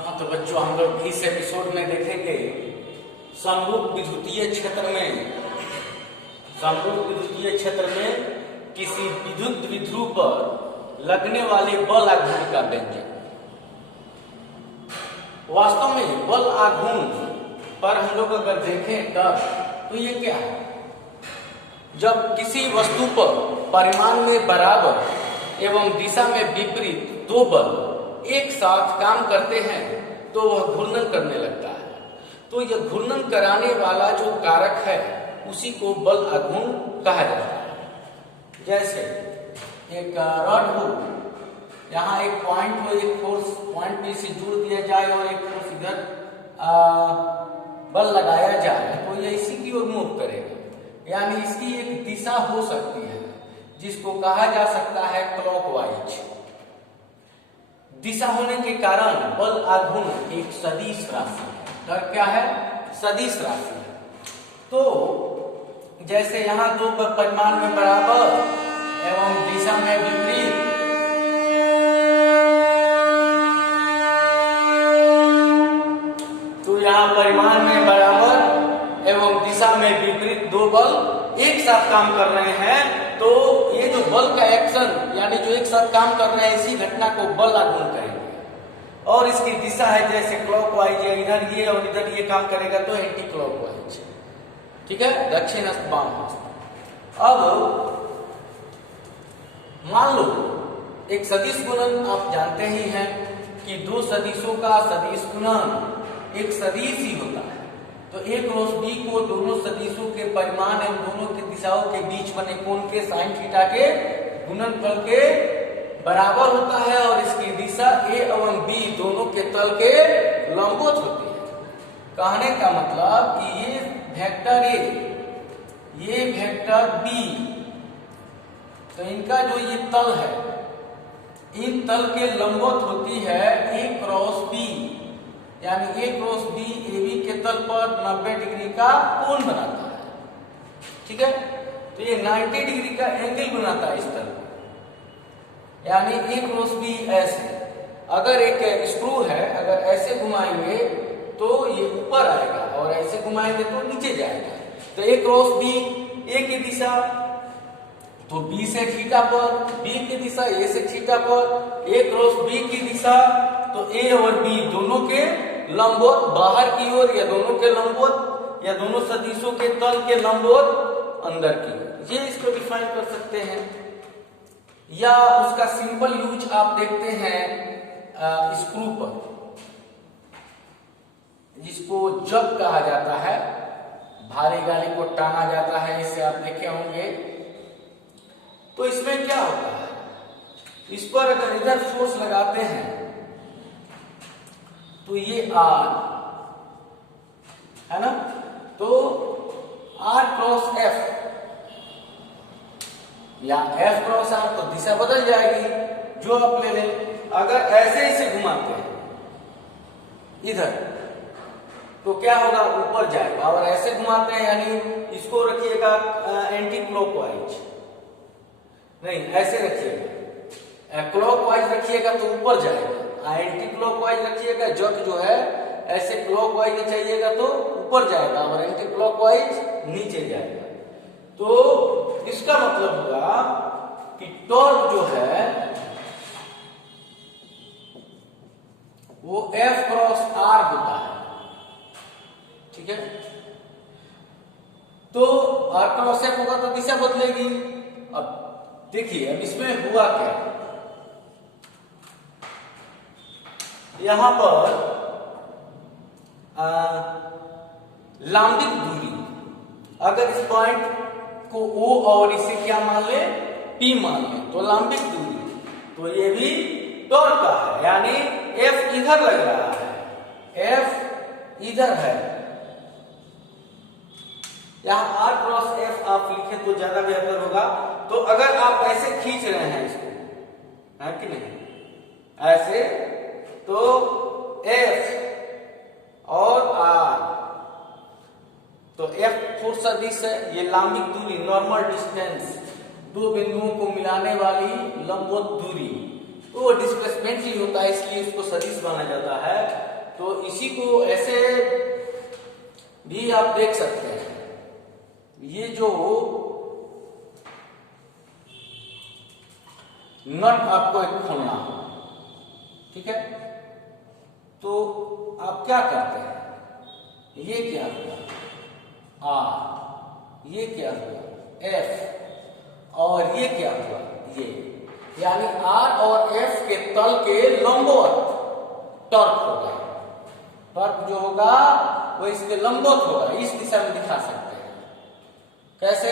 हाँ तो बच्चों, हम लोग इस एपिसोड में देखेंगे समरूप विद्युतीय क्षेत्र में किसी विद्युत द्विध्रुव पर लगने वाले बल आघूर्ण का व्यंजन। वास्तव में बल आघूर्ण पर हम लोग अगर देखें तब तो ये क्या है? जब किसी वस्तु पर परिमाण में बराबर एवं दिशा में विपरीत दो बल एक साथ काम करते हैं तो वह घूर्णन करने लगता है। तो यह घूर्णन कराने वाला जो कारक है उसी को बल आघूर्ण कहा जाता है। जैसे एक रॉड हो, यहाँ एक पॉइंट हो, एक फोर्स पॉइंट पे से जोड़ दिया जाए और एक फोर्स इधर बल लगाया जाए तो यह इसी की ओर मूव करेगा, यानी इसकी एक दिशा हो सकती है जिसको कहा जा सकता है क्लॉकवाइज। दिशा होने के कारण बल आघूर्ण एक सदिश राशि है। तर क्या है? सदिश राशि है। तो जैसे यहाँ दो परिमाण में बराबर एवं दिशा में विपरीत तो यहाँ परिमाण में बराबर एवं दिशा में विपरीत दो बल एक साथ काम कर रहे हैं तो ये जो बल का एक्शन यानी जो एक साथ काम कर रहे हैं इसी घटना को बल आघूर्ण कहेंगे। और इसकी दिशा है जैसे क्लॉकवाइज है, इधर ये और इधर ये काम करेगा तो एंटी क्लॉकवाइज, ठीक है, दक्षिण हस्त बाम हस्त। अब मान लो एक सदिश गुणन आप जानते ही हैं कि दो सदिशों का सदिश गुणन एक सदिश ही होता है। तो a क्रॉस b को दोनों सदिशों के परिमाण एवं दोनों की दिशाओं के बीच बने कोण के साइन थीटा के गुणनफल के बराबर होता है और इसकी दिशा a एवं b दोनों के तल के लंबवत होती है। कहने का मतलब कि ये वेक्टर a, ये वेक्टर b, तो इनका जो ये तल है इन तल के लंबवत होती है a क्रॉस b, यानी a क्रॉस b AB के तल पर 90 डिग्री का कोण बनाता है, ठीक है। तो ये 90 डिग्री का एंगल बनाता है इस तल पर, यानी a क्रॉस b ऐसे। अगर एक स्क्रू है, अगर ऐसे घुमाएंगे तो ये ऊपर आएगा और ऐसे घुमाएंगे तो नीचे जाएगा। तो a क्रॉस b, a की दिशा तो b से थीटा पर, b की दिशा a से थीटा पर, a क्रॉस b की दिशा तो a और b दोनों के लंबवत बाहर की ओर या दोनों के लंबवत या दोनों सदिशों के तल के लंबवत अंदर की ओर। ये इसको डिफाइन कर सकते हैं। या उसका सिंपल यूज आप देखते हैं स्क्रू पर, जिसको जग कहा जाता है, भारी गाड़ी को टाना जाता है, इससे आप देखे होंगे। तो इसमें क्या होता है, इस पर अगर इधर फोर्स लगाते हैं तो ये R है ना, तो R क्रॉस F या F क्रॉस R तो दिशा बदल जाएगी। जो आप ले लें, अगर ऐसे इसे घुमाते हैं इधर तो क्या होगा, ऊपर जाएगा, और ऐसे घुमाते हैं यानी इसको रखिएगा एंटी क्लॉकवाइज, नहीं ऐसे रखिएगा, क्लॉकवाइज रखिएगा तो ऊपर जाएगा, एंटी क्लॉकवाइज रखिएगा, जग जो है ऐसे क्लॉकवाइज चाहिएगा तो ऊपर जाएगा और एंटी क्लॉकवाइज नीचे जाएगा। तो इसका मतलब होगा कि टॉर्क जो है वो F क्रॉस R होता है, ठीक है। तो R क्रॉस F होगा तो दिशा बदलेगी। अब देखिए, अब इसमें हुआ क्या, यहां पर लंबित दूरी, अगर इस पॉइंट को O और इसे क्या मान ले, P मान ले, तो लंबित दूरी, तो ये भी टॉर्क का है, यानी F इधर लग रहा है, F इधर है। यहां R क्रॉस F आप लिखें तो ज्यादा बेहतर होगा। तो अगर आप ऐसे खींच रहे हैं इसको, है कि नहीं, ऐसे, तो F और R, तो F फोर्स सदिश है, ये लंबित दूरी नॉर्मल डिस्टेंस, दो बिंदुओं को मिलाने वाली लंबवत दूरी, तो डिस्प्लेसमेंट ही होता है, इसलिए इसको सदिश माना जाता है। तो इसी को ऐसे भी आप देख सकते हैं। ये जो नट आपको एक खोलना हो, ठीक है, तो आप क्या करते हैं, ये क्या हुआ आर, ये क्या हुआ एफ, और ये क्या हुआ ये, यानी आर और एफ के तल के लंबवत टॉर्क होगा। टॉर्क जो होगा वो इसके लंबवत होगा, इस दिशा में दिखा सकते हैं। कैसे?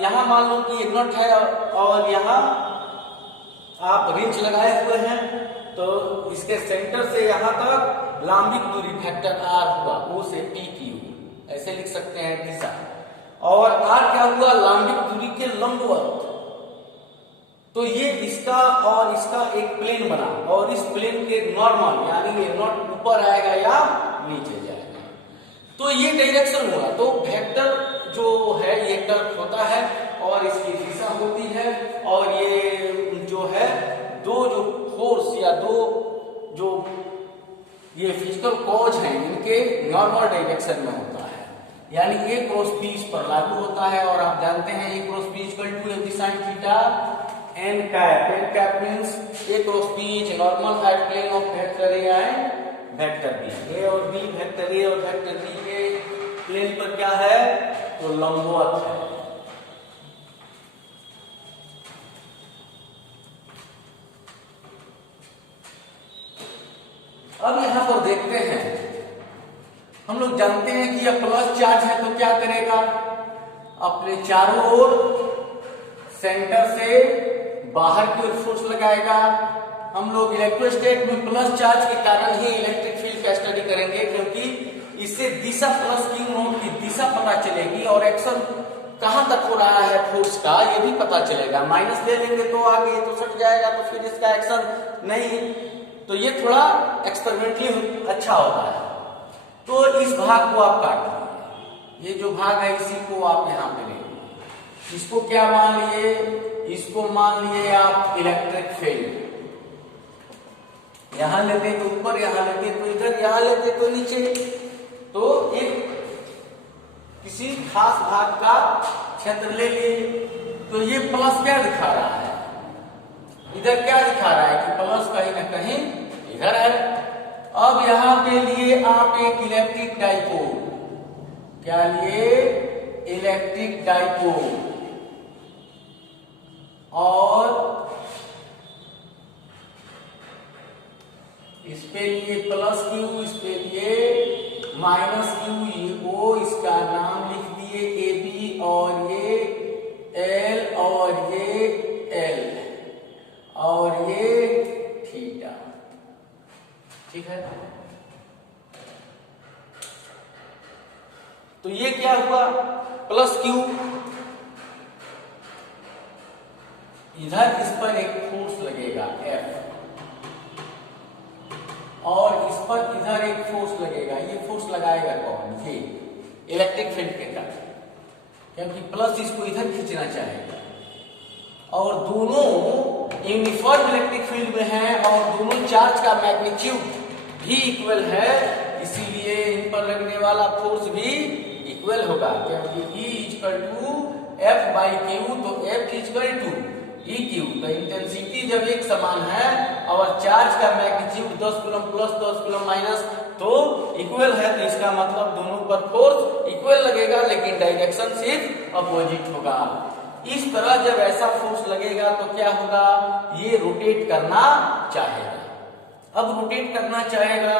यहां मान लो कि ये नट है और यहां आप रिंच लगाए हुए हैं, तो इसके सेंटर से यहां तक लंबिक दूरी वेक्टर आर हुआ, ओ से पी क्यू, ऐसे लिख सकते हैं दिशा। और आर क्या हुआ, लंबिक दूरी के लंबवत। तो ये इसका और इसका एक प्लेन बना, और इस प्लेन के नॉर्मल यानी ये नॉट ऊपर आएगा या नीचे जाएगा, तो ये डायरेक्शन हुआ। तो वेक्टर जो है ये टर्क होता है और इसकी दिशा होती है, और ये जो है दो जो फोर्स या दो जो ये फिजिकल कॉज हैं इनके नॉर्मल डायरेक्शन में होता है, यानी ए क्रॉस बी इस पर लागू होता है। और आप जानते हैं A cross B equal to F sine theta N cap. N cap means A cross B is normal at plane of vector A and vector B. A और बी, वेक्टर ए और वेक्टर बी के plane पर क्या है, तो लंबवत है। अब यहां पर देखते हैं, हम लोग जानते हैं कि यह प्लस चार्ज है तो क्या करेगा, अपने चारों ओर सेंटर से बाहर की ओर फोर्स लगाएगा। हम लोग इलेक्ट्रोस्टैट में प्लस चार्ज के कारण ही इलेक्ट्रिक फील्ड का स्टडी करेंगे, क्योंकि इससे दिशा प्लस क्यू नोट की दिशा पता चलेगी और एक्शन कहां तक हो रहा है फोर्स का ये भी पता चलेगा। माइनस ले लेंगे तो आगे तो सट जाएगा, तो फिर इसका एक्शन नहीं, तो ये थोड़ा एक्सपेरिमेंटली अच्छा होता है। तो इस भाग को आप काट दीजिए, ये जो भाग है इसी को आप यहां पे ले, इसको क्या मान लिए, इसको मान लिए आप इलेक्ट्रिक फील्ड। यहां लेते तो ऊपर, यहां लेते तो इधर, यहां लेते तो नीचे। तो एक किसी खास भाग का क्षेत्र ले लिए, तो ये प्लस क्या दिखा रहा है, इधर क्या दिखा रहा है कि प्लस कहीं ना कहीं इधर है। अब यहां पे लिए आप एक इलेक्ट्रिक डाइपोल, क्या लिए, इलेक्ट्रिक डाइपोल, और इस पे लिए प्लस क्यू, इस पे लिए माइनस क्यू, ये ओ, इसका नाम लिख दिए ए बी, और ये एल, और ये एल, और ये थीटा, ठीक है। तो ये क्या हुआ, प्लस क्यू, इधर इस पर एक फोर्स लगेगा एफ, और इस पर इधर एक फोर्स लगेगा। ये फोर्स लगाएगा कौन, ये इलेक्ट्रिक फील्ड के कारण, क्योंकि प्लस इसको इधर खींचना चाहेगा। और दोनों यूनिफॉर्म इलेक्ट्रिक फील्ड में हैं और दोनों चार्ज का मैग्नीट्यूड भी इक्वल है, इसीलिए इन पर लगने वाला फोर्स भी इक्वल होगा, क्योंकि E equal to F by q, तो F equal to e q. तो इंटेंसिटी जब एक समान है और चार्ज का magnitude 10 coulomb plus 10 coulomb minus तो इक्वल है, तो इसका मतलब दोनों पर फोर्स इक्वल लगेगा, लेकिन डायरेक्शन सिर्फ अपोजिट होगा। इस तरह जब ऐसा फोर्स लगेगा तो क्या होगा, ये रोटेट करना चाहेगा। अब रोटेट करना चाहेगा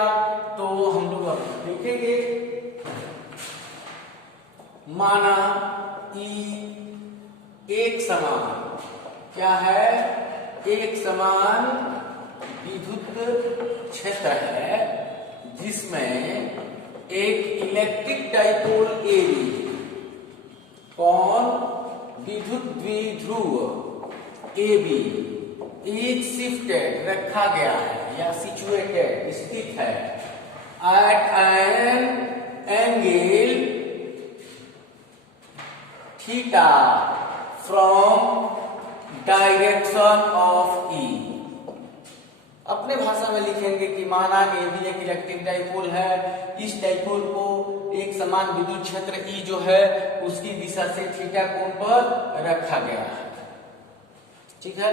तो हम लोग अब देखेंगे, माना ई एक समान क्या है, एक समान विद्युत क्षेत्र है जिसमें एक इलेक्ट्रिक डाइपोल ए बी, कौन, विद्युत द्विध्रुव ए बी इज शिफ्टेड, रखा गया है या सिचुएटेड, स्थित है at an angle theta from direction of E. अपने भाषा में लिखेंगे कि माना कि ये भी एक इलेक्ट्रिक डाइपोल है, इस डाइपोल को एक समान विद्युत क्षेत्र E जो है उसकी दिशा से थीटा कोण पर रखा गया है। ठीक है,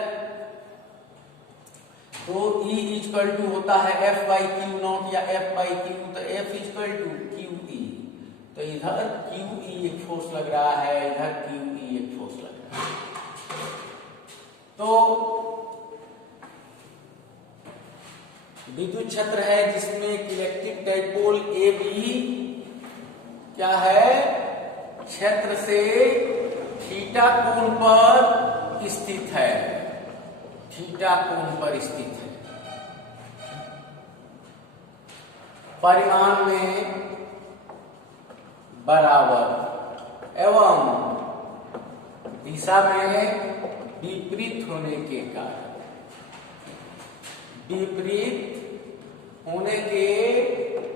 तो E इक्वल टू होता है F बाई क्यू नॉट या F बाई क्यू, तो F equal to q e. तो इधर क्यू ई एक फोर्स लग रहा है, इधर क्यू ई एक फोर्स लग रहा है। तो विद्युत क्षेत्र है जिसमें इलेक्ट्रिक डाइपोल ए बी क्या है, क्षेत्र से थीटा कोण पर स्थित है, थीटा कोण पर स्थित है। परिमाण में बराबर एवं दिशा में विपरीत होने के कारण, विपरीत होने के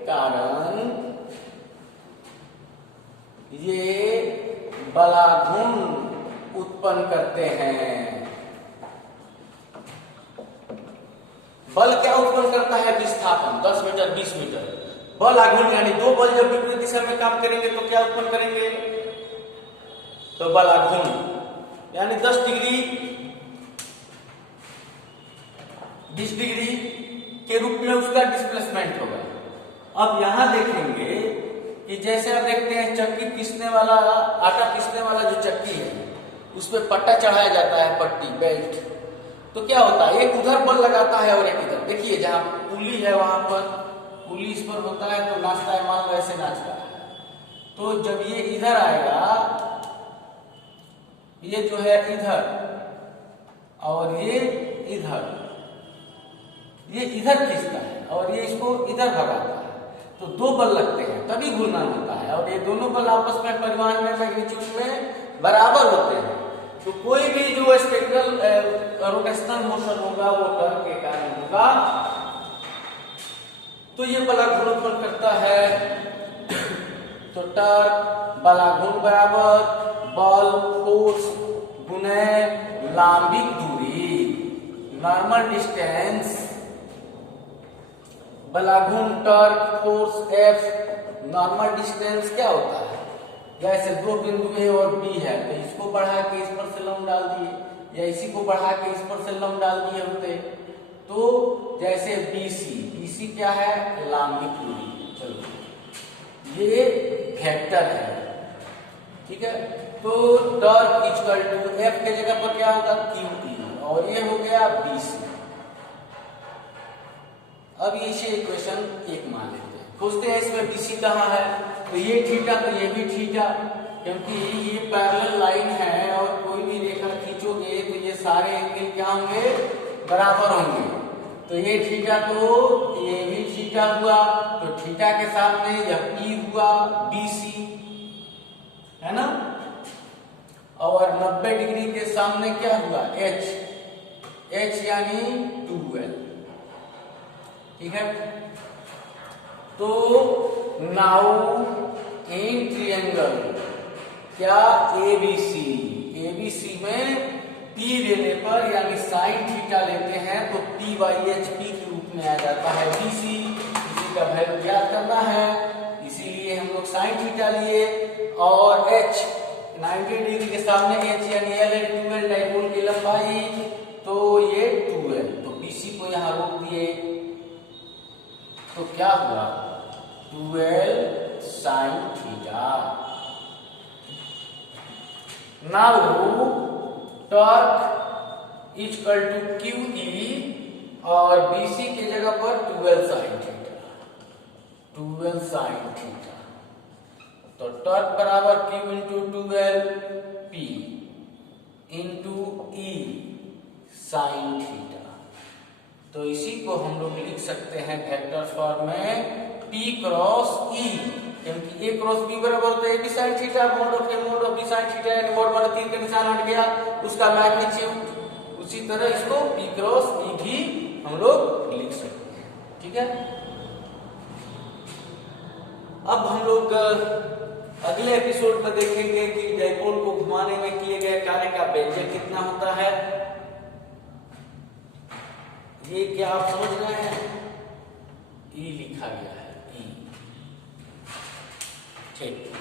कारण ये बलाघूर्ण उत्पन्न करते हैं। बल क्या उत्पन्न करता है, विस्थापन 10 मीटर 20 मीटर। बल आघूर्ण यानी दो बल जब विपरीत दिशा में काम करेंगे तो क्या उत्पन्न करेंगे, तो बल आघूर्ण यानी 10 डिग्री 20 डिग्री के रूप में उसका डिस्प्लेसमेंट होगा। अब यहां देखेंगे कि जैसे आप देखते हैं चक्की पीसने वाला, आटा पीसने वाला जो चक्की है उस पर पट्टा चढ़ाया जाता है, पट्टी बेल्ट। तो क्या होता है, एक उधर बल लगाता है और एक इधर। देखिए जहां पुली है वहां पर पुली इस पर होता है तो नाचता है, मान लो ऐसे नाचता है। तो जब ये इधर आएगा, ये जो है इधर और ये इधर खींचता है और ये इसको इधर भगाता है, तो दो बल लगते हैं तभी घूर्णन होता है। और ये दोनों बल आपस में परिमाण में मैग्नीट्यूड में बराबर होते हैं। तो कोई भी जो स्पेक्ट्रल रोटेशनल मोशन होगा वो टर्क के कारण होगा। तो ये बलाघूर्ण उत्पन्न करता है। तो टर्क बलाघूर्ण बराबर बल फोर्स गुने लंबिक दूरी, नॉर्मल डिस्टेंस। बलाघूर्ण torque force F, normal distance क्या होता है, जैसे दो बिंदु A और B है तो इसको बढ़ा के इस पर से लंब डाल दिए, या इसी को बढ़ा के इस पर से लंब डाल दिए होते। तो जैसे BC क्या है, लंबिक दूरी। चलो ये वेक्टर है, ठीक है। तो टर्क इक्वल टू F के जगह पर क्या होगा, QE, और ये हो गया BC। अब इसे इक्वेशन 1 मान लेते हैं। खोजते हैं इसमें BC कहाँ है, तो ये थीटा तो ये भी थीटा, क्योंकि ये पैरेलल लाइन है और कोई भी रेखा खींचोगे तो ये सारे एंगल क्या होंगे, बराबर होंगे। तो ये थीटा तो ये भी थीटा हुआ, तो थीटा के सामने यह P हुआ BC, है ना। और 90 डिग्री के सामने क्या हुआ, H यानी 2L, ठीक है। तो नाउ इन ट्रायंगल क्या ABC में P लेने पर यानी साइन थीटा लेते हैं तो P/HP के रूप में आ जाता है BC। इसी का वैल्यू ज्ञात करना है, इसीलिए हम लोग साइन थीटा लिए। और H 90 डिग्री के सामने H यानी L 2L डाइपोल की लंबाई, तो ये 2L, तो BC को यहाँ रोक दिए। तो क्या हुआ, 2L sin theta. Now torque equal to QE और BC की जगह पर 2L sin theta, 2L sin theta. तो टॉर्क बराबर Q into 2L P into E sin theta. तो इसी को हम लोग लिख सकते हैं वेक्टर फॉर्म में P क्रॉस E, क्योंकि A क्रॉस B बराबर होता है AB sin theta, mod of A mod of B sin theta, यानी मोड वाला 3 का निशान हट गया, उसका मैग्नीट्यूड। उसी तरह इसको P क्रॉस E भी हम लोग लिख सकते हैं, ठीक है। अब हम लोग अगले एपिसोड में देखेंगे कि डाइपोल को घुमाने में किए गए कार्य का व्यंजक कितना होता है। ये क्या आप समझ रहे हैं? ई लिखा गया है, ई। ठीक।